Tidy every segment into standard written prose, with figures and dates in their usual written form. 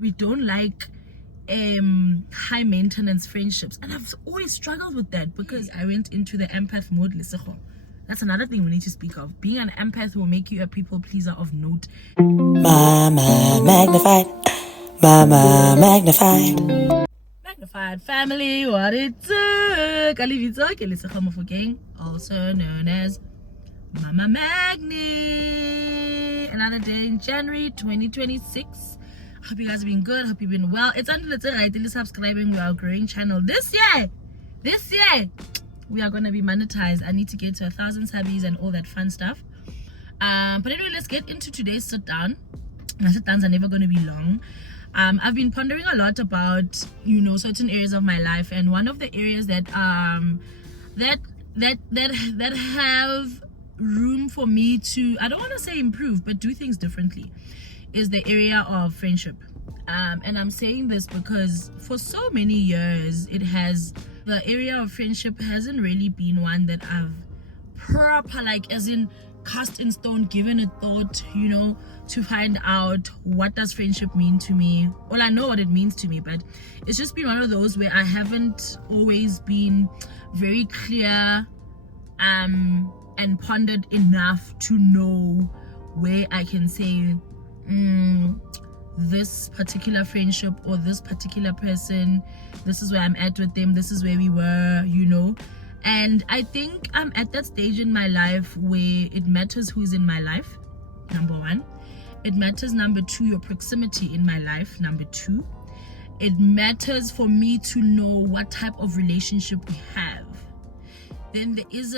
We don't like high maintenance friendships, and I've always struggled with that because I went into the empath mode. That's another thing we need to speak of. Being an empath will make you a people pleaser of note. Mama magnified, mama magnified. Magnified family, what it took. Also known as Mama Magni. Another day in January 2026. Hope you guys have been good. Hope you've been well. It's until it's right. Subscribing. We are growing channel this year. We are gonna be monetized. I need to get to 1,000 subbies and all that fun stuff. But anyway, let's get into today's sit down. My sit downs are never gonna be long. I've been pondering a lot about certain areas of my life, and one of the areas that that have room for me to, I don't want to say improve, but do things differently, is the area of friendship. And I'm saying this because for so many years the area of friendship hasn't really been one that I've proper, like as in cast in stone, given a thought, to find out what does friendship mean to me. Well, I know what it means to me, but it's just been one of those where I haven't always been very clear and pondered enough to know where I can say this particular friendship or this particular person, this is where I'm at with them, this is where we were, and I think I'm at that stage in my life where it matters who's in my life, number one. It matters, number two, your proximity in my life, number two. It matters for me to know what type of relationship we have. Then there is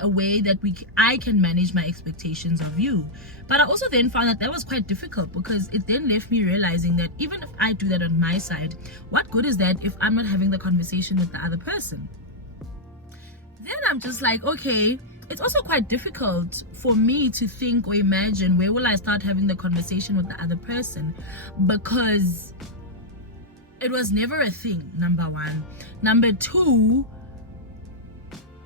a way that I can manage my expectations of you. But I also then found that was quite difficult, because it then left me realizing that even if I do that on my side, what good is that if I'm not having the conversation with the other person? Then I'm just like, okay, it's also quite difficult for me to think or imagine where will I start having the conversation with the other person, because it was never a thing, number one. Number two,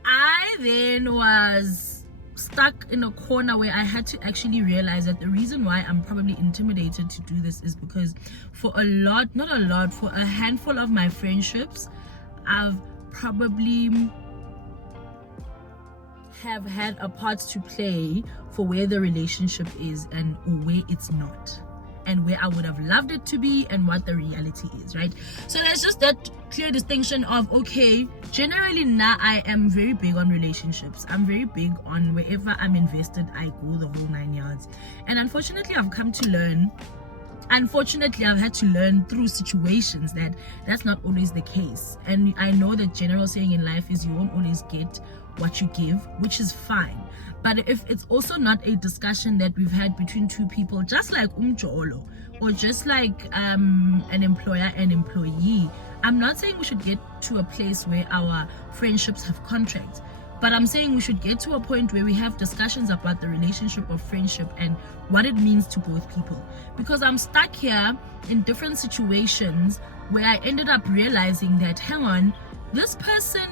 I then was stuck in a corner where I had to actually realize that the reason why I'm probably intimidated to do this is because for a handful of my friendships, I've probably have had a part to play for where the relationship is and where it's not, and where I would have loved it to be and what the reality is, right? So there's just that clear distinction of, okay, generally now I am very big on relationships. I'm very big on wherever I'm invested, I go the whole 9 yards. And unfortunately, I've had to learn through situations that that's not always the case. And I know the general saying in life is you won't always get what you give, which is fine. But if it's also not a discussion that we've had between two people, just like umjolo, or just like an employer and employee, I'm not saying we should get to a place where our friendships have contracts, but I'm saying we should get to a point where we have discussions about the relationship of friendship and what it means to both people. Because I'm stuck here in different situations where I ended up realizing that, hang on, this person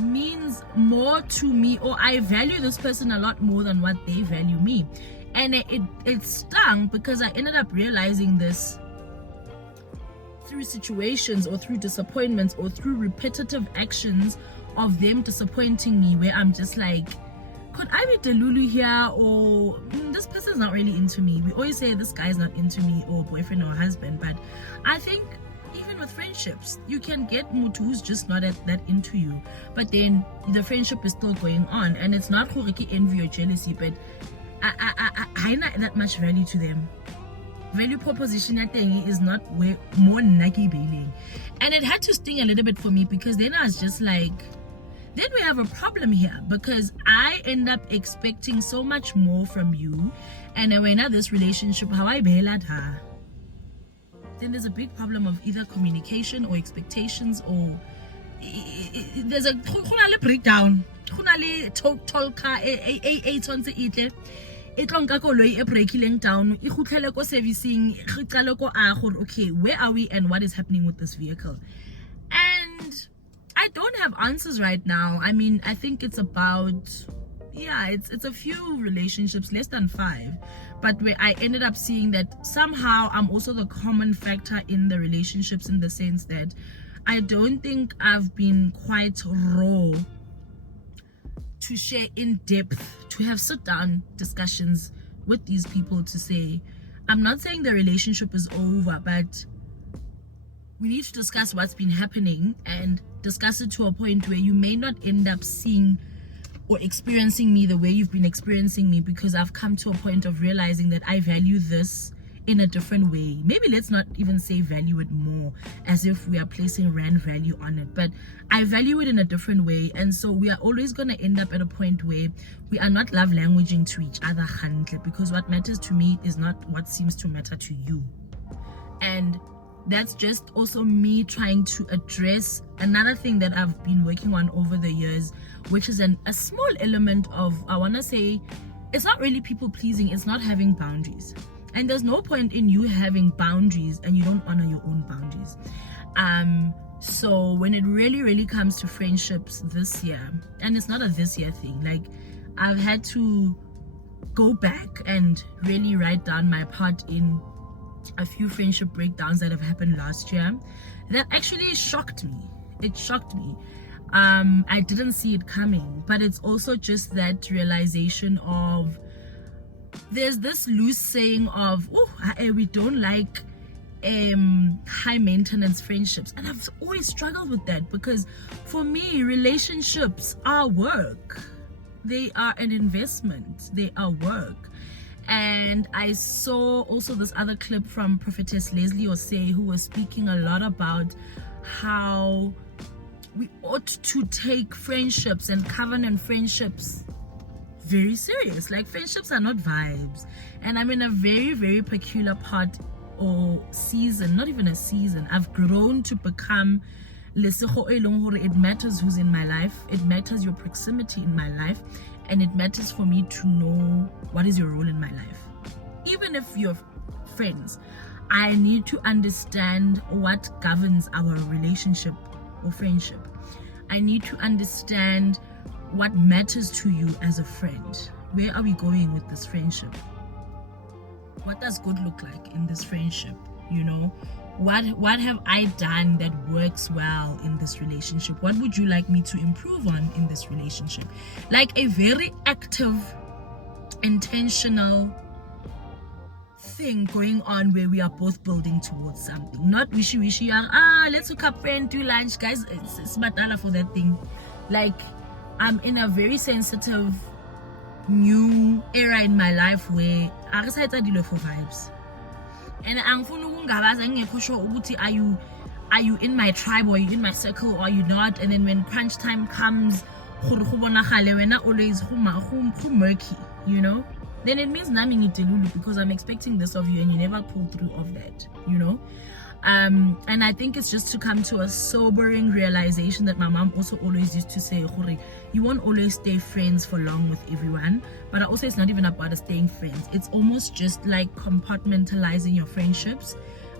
means more to me, or I value this person a lot more than what they value me. And it stung, because I ended up realizing this through situations or through disappointments or through repetitive actions of them disappointing me, where I'm just like, could I be delulu here, or this person's not really into me. We always say this guy's not into me, or boyfriend or husband, but I think even with friendships, you can get mutu who's just not that into you, but then the friendship is still going on, and it's not envy or jealousy, but I not that much value to them. Value proposition that thing is not way more naggy bailing, and it had to sting a little bit for me, because then I was just like, then we have a problem here, because I end up expecting so much more from you, and when at this relationship, how I bail at her, then there's a big problem of either communication or expectations, or there's a breakdown. Okay, where are we and what is happening with this vehicle? And I don't have answers right now. I mean, I think it's about, it's a few relationships, less than 5, but where I ended up seeing that somehow I'm also the common factor in the relationships, in the sense that I don't think I've been quite raw to share in depth, to have sit down discussions with these people to say, I'm not saying the relationship is over, but we need to discuss what's been happening and discuss it to a point where you may not end up seeing or experiencing me the way you've been experiencing me, because I've come to a point of realizing that I value this in a different way. Maybe let's not even say value it more, as if we are placing rand value on it, but I value it in a different way. And so we are always going to end up at a point where we are not love languaging to each other, because what matters to me is not what seems to matter to you. And that's just also me trying to address another thing that I've been working on over the years, which is a small element of, I want to say, it's not really people pleasing, it's not having boundaries. And there's no point in you having boundaries and you don't honor your own boundaries. So when it really comes to friendships this year, and it's not a this year thing, like I've had to go back and really write down my part in a few friendship breakdowns that have happened last year. That actually shocked me. It shocked me. I didn't see it coming, but it's also just that realization of, there's this loose saying of, we don't like high maintenance friendships, and I've always struggled with that, because for me, relationships are work. They are an investment. They are work. And I saw also this other clip from Prophetess Leslie Osei, who was speaking a lot about how we ought to take friendships and covenant friendships very serious. Like, friendships are not vibes. And I'm in a very peculiar part or season, not even a season. I've grown to become it matters who's in my life. It matters your proximity in my life. And it matters for me to know what is your role in my life. Even if you're friends, I need to understand what governs our relationship or friendship. I need to understand what matters to you as a friend. Where are we going with this friendship? What does good look like in this friendship? You know, what have I done that works well in this relationship? What would you like me to improve on in this relationship? Like a very active, intentional thing going on where we are both building towards something. Not wishy-wishy, let's hook up, friend, do lunch. Guys, it's matala for that thing. Like, I'm in a very sensitive new era in my life where I decided to deal for vibes. And I'm sure are you in my tribe, or are you in my circle, or are you not? And then when crunch time comes, we're not always murky, you know? Then it means nothing because I'm expecting this of you and you never pull through of that, you know? And I think it's just to come to a sobering realization that my mom also always used to say, you won't always stay friends for long with everyone. But also, it's not even about staying friends. It's almost just like compartmentalizing your friendships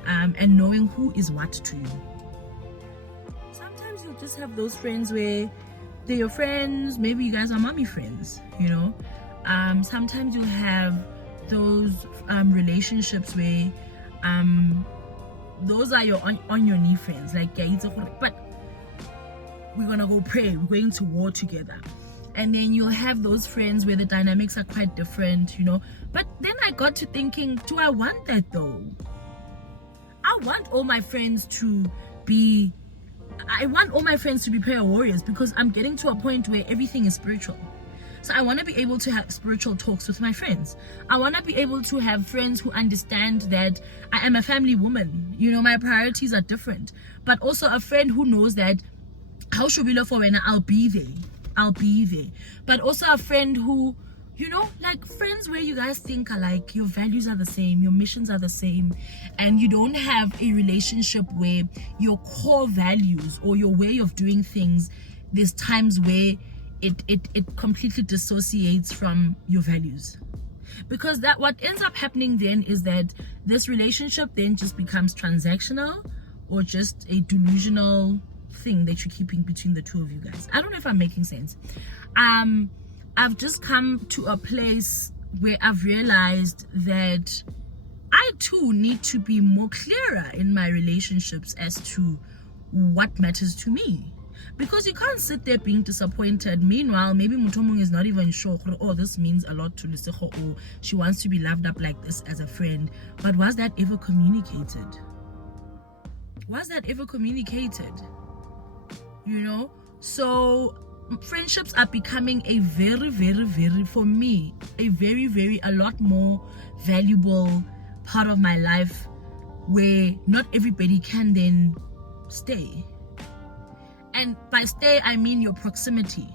and knowing who is what to you. Sometimes you'll just have those friends where they're your friends. Maybe you guys are mommy friends, you know. Sometimes you'll have those relationships where those are your on your knee friends, like, but we're gonna go pray, we're going to war together. And then you'll have those friends where the dynamics are quite different, you know. But then I got to thinking, do I want that though? I want all my friends to be prayer warriors, because I'm getting to a point where everything is spiritual. So I want to be able to have spiritual talks with my friends. I want to be able to have friends who understand that I am a family woman. You know, my priorities are different. But also a friend who knows that, how should we look for when I'll be there. But also a friend who, you know, like friends where you guys think are like, your values are the same, your missions are the same, and you don't have a relationship where your core values or your way of doing things, there's times where it completely dissociates from your values. Because that what ends up happening then is that this relationship then just becomes transactional, or just a delusional thing that you're keeping between the two of you guys. I don't know if I'm making sense. I've just come to a place where I've realized that I too need to be more clearer in my relationships as to what matters to me. Because you can't sit there being disappointed. Meanwhile, maybe Mutomung is not even sure, oh, this means a lot to Liseho, or she wants to be loved up like this as a friend. But was that ever communicated? Was that ever communicated? You know? So friendships are becoming a very, very, very, for me, a very, very, a lot more valuable part of my life, where not everybody can then stay. And by stay, I mean your proximity.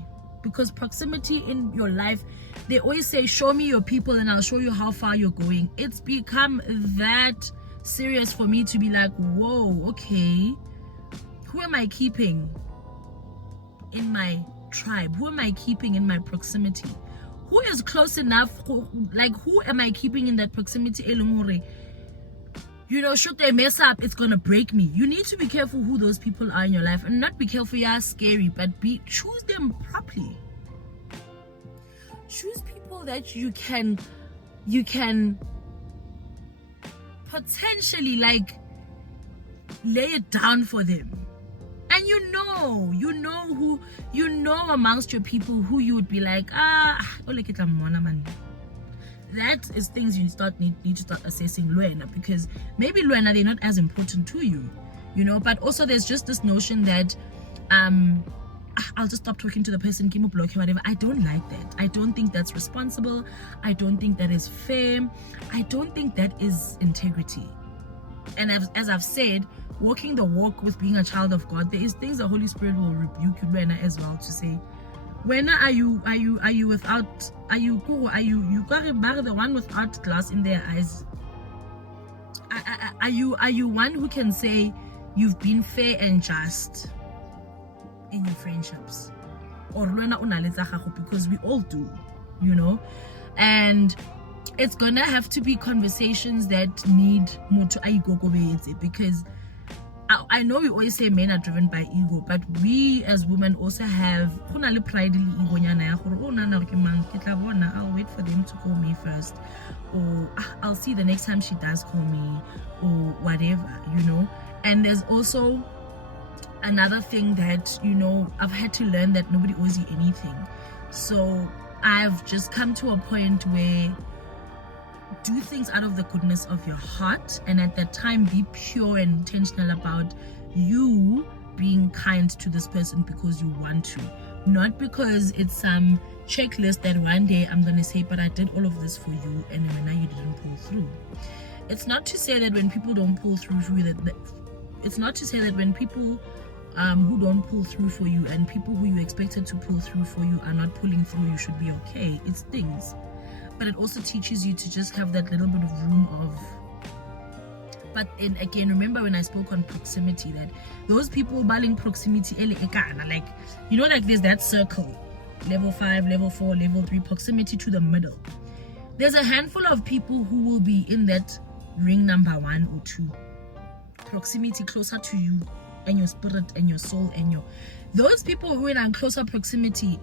Because proximity in your life, they always say, show me your people and I'll show you how far you're going. It's become that serious for me to be like, whoa, okay, who am I keeping in my tribe? Who am I keeping in my proximity? Who is close enough? Who am I keeping in that proximity? You know, should they mess up, it's gonna break me. You need to be careful who those people are in your life, and not be careful, yeah, scary, but choose them properly. Choose people that you can potentially like lay it down for them. And you know amongst your people who you would be like, man. That is things you need to start assessing Luena, because maybe Luena, they're not as important to you, you know. But also there's just this notion that I'll just stop talking to the person, chemo block, whatever. I don't like that. I don't think that's responsible. I don't think that is fair. I don't think that is integrity. And as I've said, walking the walk with being a child of God, there is things the Holy Spirit will rebuke you, Luena, as well, to say, when are you without, you got the one without glass in their eyes? Are you one who can say you've been fair and just in your friendships? Or because we all do, you know. And it's gonna have to be conversations that need more to because I know we always say men are driven by ego, but we as women also have pride. I'll wait for them to call me first, or I'll see the next time she does call me, or whatever, you know. And there's also another thing that, you know, I've had to learn, that nobody owes you anything. So I've just come to a point where do things out of the goodness of your heart, and at that time be pure and intentional about you being kind to this person because you want to, not because it's some checklist that one day I'm gonna say, but I did all of this for you and now you didn't pull through. It's not to say that when people don't pull through for you, it's not to say that when people who don't pull through for you and people who you expected to pull through for you are not pulling through, you should be okay. It's things. But it also teaches you to just have that little bit of room of, but then again, remember when I spoke on proximity, that those people battling proximity, like, you know, like there's that circle, level 5, level 4, level 3, proximity to the middle. There's a handful of people who will be in that ring number 1 or 2, proximity closer to you and your spirit and your soul and those people who are in closer proximity.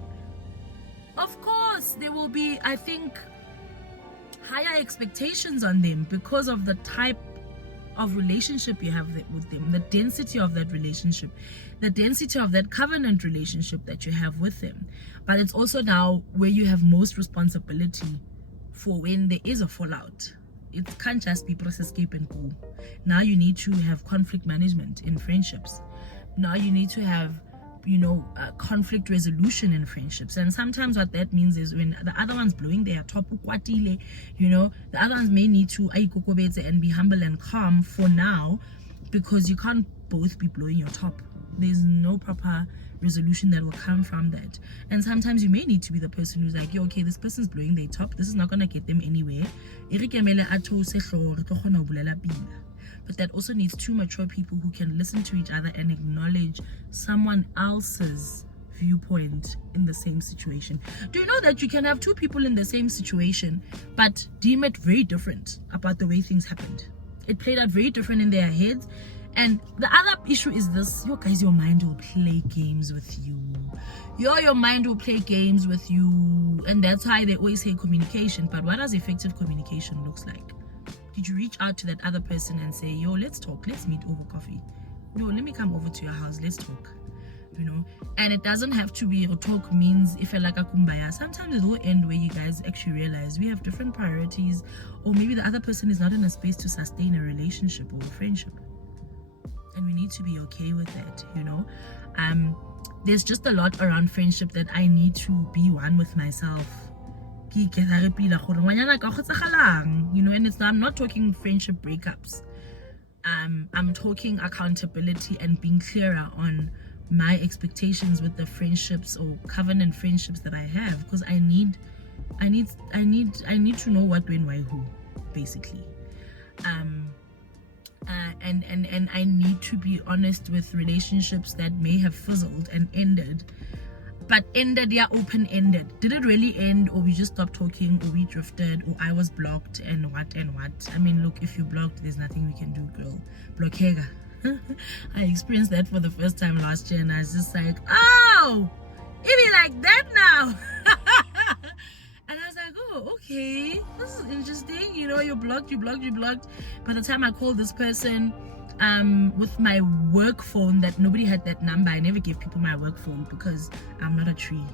Of course, there will be, I think, higher expectations on them because of the type of relationship you have with them, the density of that relationship, the density of that covenant relationship that you have with them. But it's also now where you have most responsibility for when there is a fallout. It can't just be press escape and go. Now you need to have conflict management in friendships. Now you need to have, you know, conflict resolution in friendships. And sometimes what that means is when the other one's blowing their top, you know, the other ones may need to and be humble and calm for now, because you can't both be blowing your top. There's no proper resolution that will come from that. And sometimes you may need to be the person who's like, yo, okay, this person's blowing their top, this is not gonna get them anywhere. But that also needs 2 mature people who can listen to each other and acknowledge someone else's viewpoint in the same situation. Do you know that you can have 2 people in the same situation but deem it very different about the way things happened? It played out very different in their heads. And the other issue is this, your mind will play games with you. your mind will play games with you, and that's why they always say communication. But what does effective communication looks like? Did you reach out to that other person and say, yo, let's talk, let's meet over coffee, yo, let me come over to your house, let's talk, you know? And it doesn't have to be, talk means if like a kumbaya. Sometimes it will end where you guys actually realize we have different priorities, or maybe the other person is not in a space to sustain a relationship or a friendship, and we need to be okay with that, you know? There's just a lot around friendship that I need to be one with myself, you know. And I'm not talking friendship breakups. I'm talking accountability and being clearer on my expectations with the friendships or covenant friendships that I have, because I need to know what, when, why, who, basically. And I need to be honest with relationships that may have fizzled and ended, but ended, yeah, open-ended. Did it really end, or we just stopped talking, or we drifted, or I was blocked, and what? I mean, look, if you're blocked, there's nothing we can do, girl. Blockega. I experienced that for the first time last year, and I was just like, oh, it be like that now. And I was like, oh, okay, this is interesting. You know, you're blocked. By the time I called this person with my work phone, that nobody had that number. I never gave people my work phone because I'm not a tree.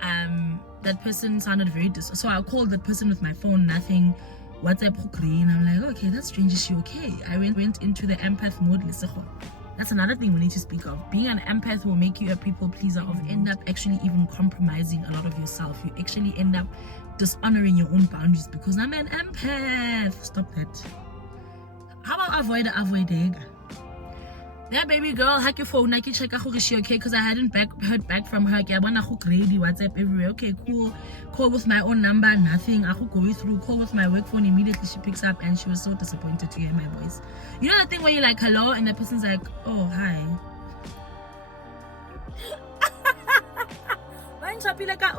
That person sounded very so I called that person with my phone, nothing. WhatsApp, and I'm like, okay, that's strange. Is she okay? I went into the empath mode. That's another thing we need to speak of. Being an empath will make you a people pleaser, of end up actually even compromising a lot of yourself. You actually end up dishonoring your own boundaries because I'm an empath. Stop that. How about avoiding? That baby girl, hack your phone, I can check is she okay, because I hadn't heard back from her. WhatsApp everywhere. Okay, cool. Call with my own number, nothing. I could go through. Call with my work phone, immediately she picks up, and she was so disappointed to hear my voice. You know that thing where you're like, hello, and the person's like, oh, hi.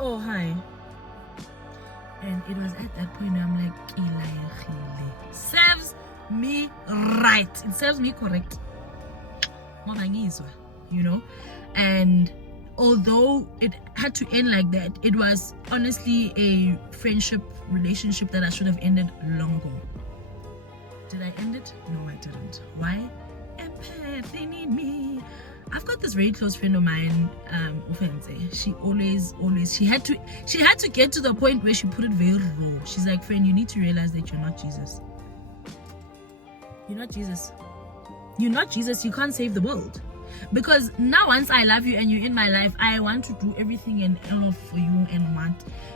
Oh, hi. And it was at that point where I'm like, serves me right. It serves me correct. You know. And although it had to end like that, it was honestly a friendship relationship that I should have ended long ago. Did I end it? No, I didn't. Why? Empath, they need me. I've got this very close friend of mine, she always she had to get to the point where she put it very raw. She's like, friend, you need to realize that you're not Jesus. You're not Jesus. You're not Jesus. You can't save the world. Because now once I love you and you're in my life, I want to do everything and all for you and what,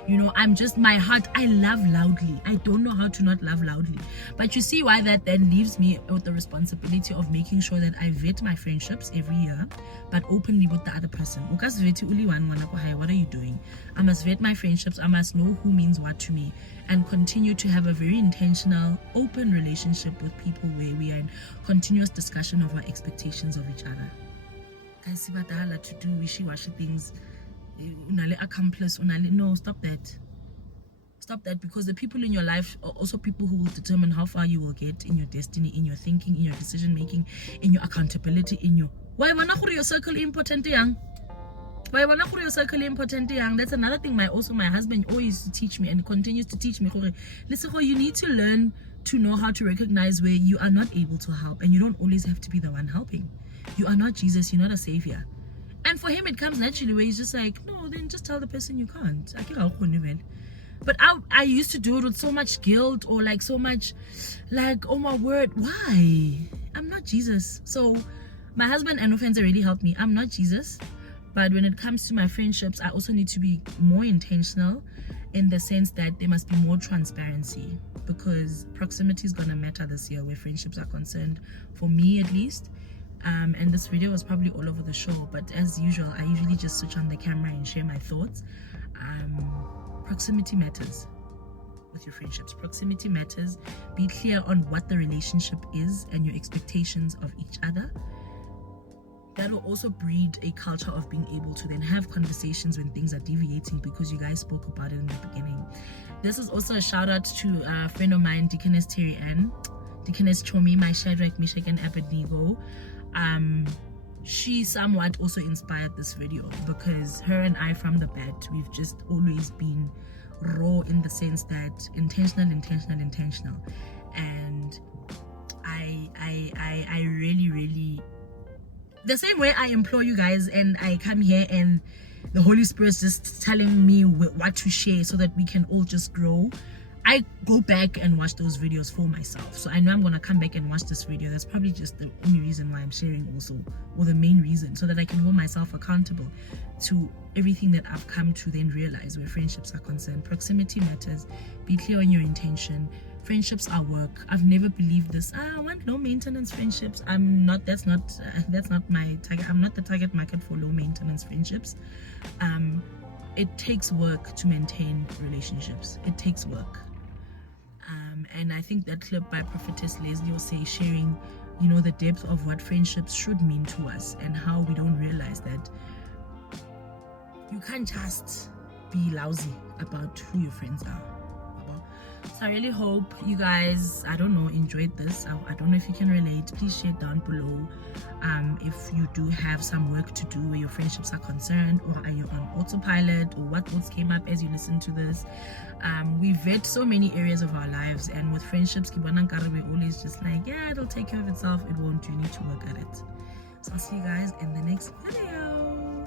you know, I'm just, my heart, I love loudly. I don't know how to not love loudly. But you see why that then leaves me with the responsibility of making sure that I vet my friendships every year, but openly with the other person. What are you doing? I must vet my friendships. I must know who means what to me, and continue to have a very intentional, open relationship with people where we are in continuous discussion of our expectations of each other. Guys, to do wishy-washy things, accomplice, no, stop that, because the people in your life are also people who will determine how far you will get in your destiny, in your thinking, in your decision making, in your accountability, in your your circle important young. That's another thing my husband always used to teach me and continues to teach me. Listen, you need to learn to know how to recognize where you are not able to help, and you don't always have to be the one helping. You are not Jesus, you're not a savior. And for him it comes naturally where he's just like, no, then just tell the person you can't. But I used to do it with so much guilt, or like so much like, oh my word, why? I'm not Jesus. So my husband and friends already helped me. I'm not Jesus. But when it comes to my friendships, I also need to be more intentional, in the sense that there must be more transparency, because proximity is going to matter this year where friendships are concerned, for me at least. And this video was probably all over the show, but as usual, I usually just switch on the camera and share my thoughts. Proximity matters with your friendships. Proximity matters. Be clear on what the relationship is and your expectations of each other. That will also breed a culture of being able to then have conversations when things are deviating, because you guys spoke about it in the beginning. This is also a shout out to a friend of mine, Deaconess Terry Ann, Deaconess Chomi, my Shadrach, Meshach and Abednego. she somewhat also inspired this video, because her and I from the bat, we've just always been raw in the sense that intentional, and I really, the same way I implore you guys and I come here and the Holy Spirit's just telling me what to share so that we can all just grow, I go back and watch those videos for myself. So I know I'm gonna come back and watch this video. That's probably just the only reason why I'm sharing also, or the main reason, so that I can hold myself accountable to everything that I've come to then realize where friendships are concerned. Proximity matters. Be clear on your intention. Friendships are work. I've never believed this. I want low maintenance friendships. That's not my target. I'm not the target market for low maintenance friendships. It takes work to maintain relationships. It takes work. And I think that clip by Prophetess Leslie will say, sharing, the depth of what friendships should mean to us, and how we don't realize that you can't just be lousy about who your friends are. So I really hope you guys, enjoyed this. I don't know if you can relate. Please share down below if you do have some work to do where your friendships are concerned, or are you on autopilot, or what thoughts came up as you listen to this. We vet so many areas of our lives, and with friendships, we're always just like, yeah, it'll take care of itself. It won't. You need to work at it. So I'll see you guys in the next video.